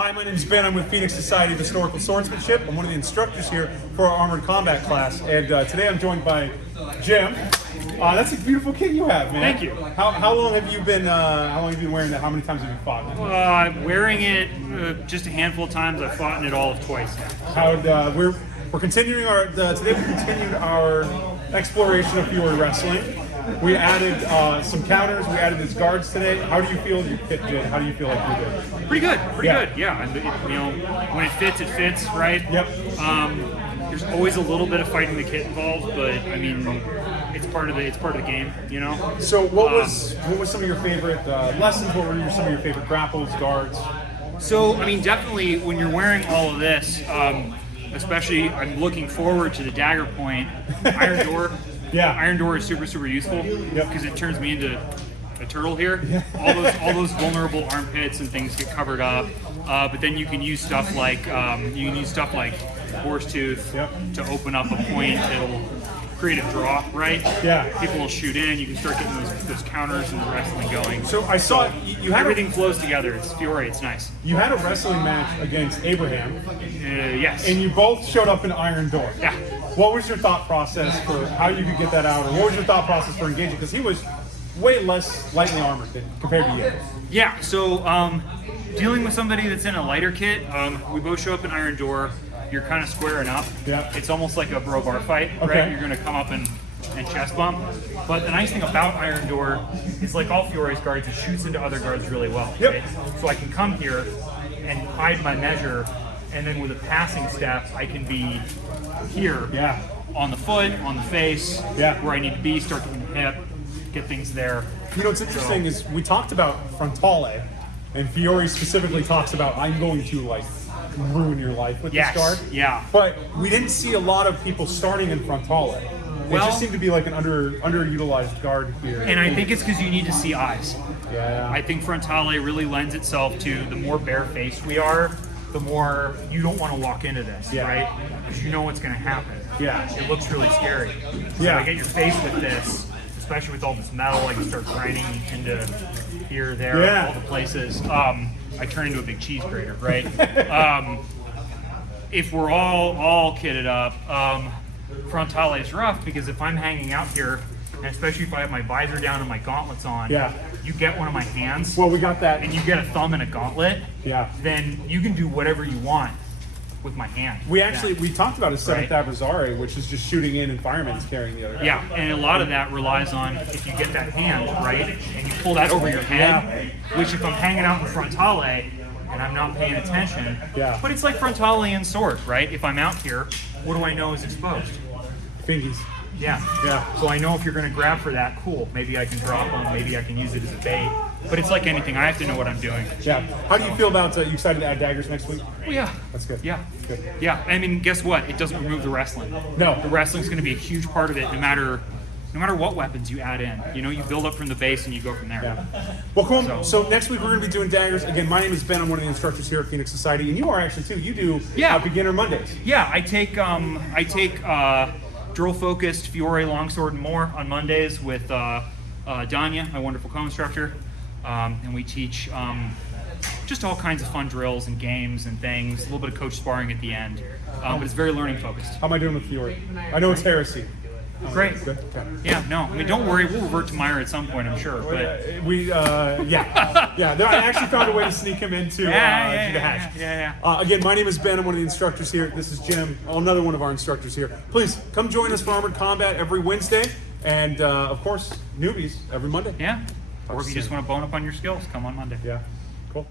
Hi, my name is Ben. I'm with Phoenix Society of Historical Swordsmanship. I'm one of the instructors here for our Armored Combat class, and today I'm joined by Jim. That's a beautiful kit you have, man. Thank you. How long have you been? How long have you been wearing that? How many times have you fought? I'm wearing it just a handful of times. I've fought in it all of twice now. We're continuing our today. We continued our exploration of Fiore wrestling. We added some counters. We added these guards today. How do you feel your kit did? How do you feel like you did? Pretty good. Good. Yeah. And when it fits, right? Yep. There's always a little bit of fighting the kit involved, but I mean, it's part of the game, you know. So what was some of your favorite lessons? What were some of your favorite grapples, guards? So I mean, definitely when you're wearing all of this, especially I'm looking forward to the dagger point, Iron Door. Yeah. Iron Door is super useful because it turns me into a turtle here. Yeah. All those vulnerable armpits and things get covered up. But then you can use stuff like horse tooth to open up a point. It'll create a draw, right? Yeah. People will shoot in. You can start getting those counters and the wrestling going. So I saw you had everything flows together. It's Fiore. It's nice. You had a wrestling match against Abraham. Yes. And you both showed up in Iron Door. Yeah. What was your thought process for how you could get that out, or what was your thought process for engaging? Because he was way less lightly armored compared to you. Yeah. So dealing with somebody that's in a lighter kit, we both show up in Iron Door. You're kind of squaring up. Yeah. It's almost like a bro bar fight, right? Okay. You're going to come up and chest bump. But the nice thing about Iron Door is, like all Fiore's guards, it shoots into other guards really well. Yep. Right? So I can come here and hide my measure, and then with a passing step, I can be here on the foot, on the face, where I need to be, start getting the hip, get things there. You know what's interesting is we talked about frontale, and Fiore specifically talks about I'm going to like ruin your life with this guard. Yeah. But we didn't see a lot of people starting in frontale. It just seemed to be like an underutilized guard here. And I think it's because you need to see eyes. Yeah. I think frontale really lends itself to the more bare-faced we are, the more you don't want to walk into this, right? Because you know what's going to happen. Yeah. It looks really scary. So I get your face with this, especially with all this metal, I can start grinding into here, there, all the places. I turn into a big cheese grater, right? If we're all kitted up, frontale is rough because if I'm hanging out here, and especially if I have my visor down and my gauntlets on, you get one of my hands. Well, we got that. And you get a thumb and a gauntlet. Yeah. Then you can do whatever you want with my hand. We talked about a 7th Avrazari, which is just shooting in and fireman's carrying the other guy. Yeah, and a lot of that relies on if you get that hand, right, and you pull that over your head, which if I'm hanging out in frontale and I'm not paying attention, but it's like frontale and sword, right? If I'm out here, what do I know is exposed? Fingies. Yeah. So I know if you're going to grab for that, cool. Maybe I can drop them. Maybe I can use it as a bait. But it's like anything. I have to know what I'm doing. Yeah. How do you feel about you excited to add daggers next week? Well, yeah. That's good. Yeah. Good. Yeah. I mean, guess what? It doesn't remove the wrestling. No. The wrestling's going to be a huge part of it, no matter what weapons you add in. You know, you build up from the base and you go from there. Yeah. Well, cool. So next week we're going to be doing daggers. Again, my name is Ben. I'm one of the instructors here at Phoenix Society, and you are actually too. You do beginner Mondays. Yeah, I take drill-focused Fiore longsword and more on Mondays with Danya, my wonderful co-instructor, and we teach just all kinds of fun drills and games and things. A little bit of coach sparring at the end, but it's very learning focused. How am I doing with Fiore? I know it's heresy. Great. Good. Okay. Yeah, no, I mean, don't worry. We'll revert to Meyer at some point, I'm sure. But I actually found a way to sneak him into the hash. Again, my name is Ben. I'm one of the instructors here. This is Jim, another one of our instructors here. Please come join us for Armored Combat every Wednesday, and of course, newbies every Monday. Yeah. Or if you just want to bone up on your skills, come on Monday. Yeah. Cool.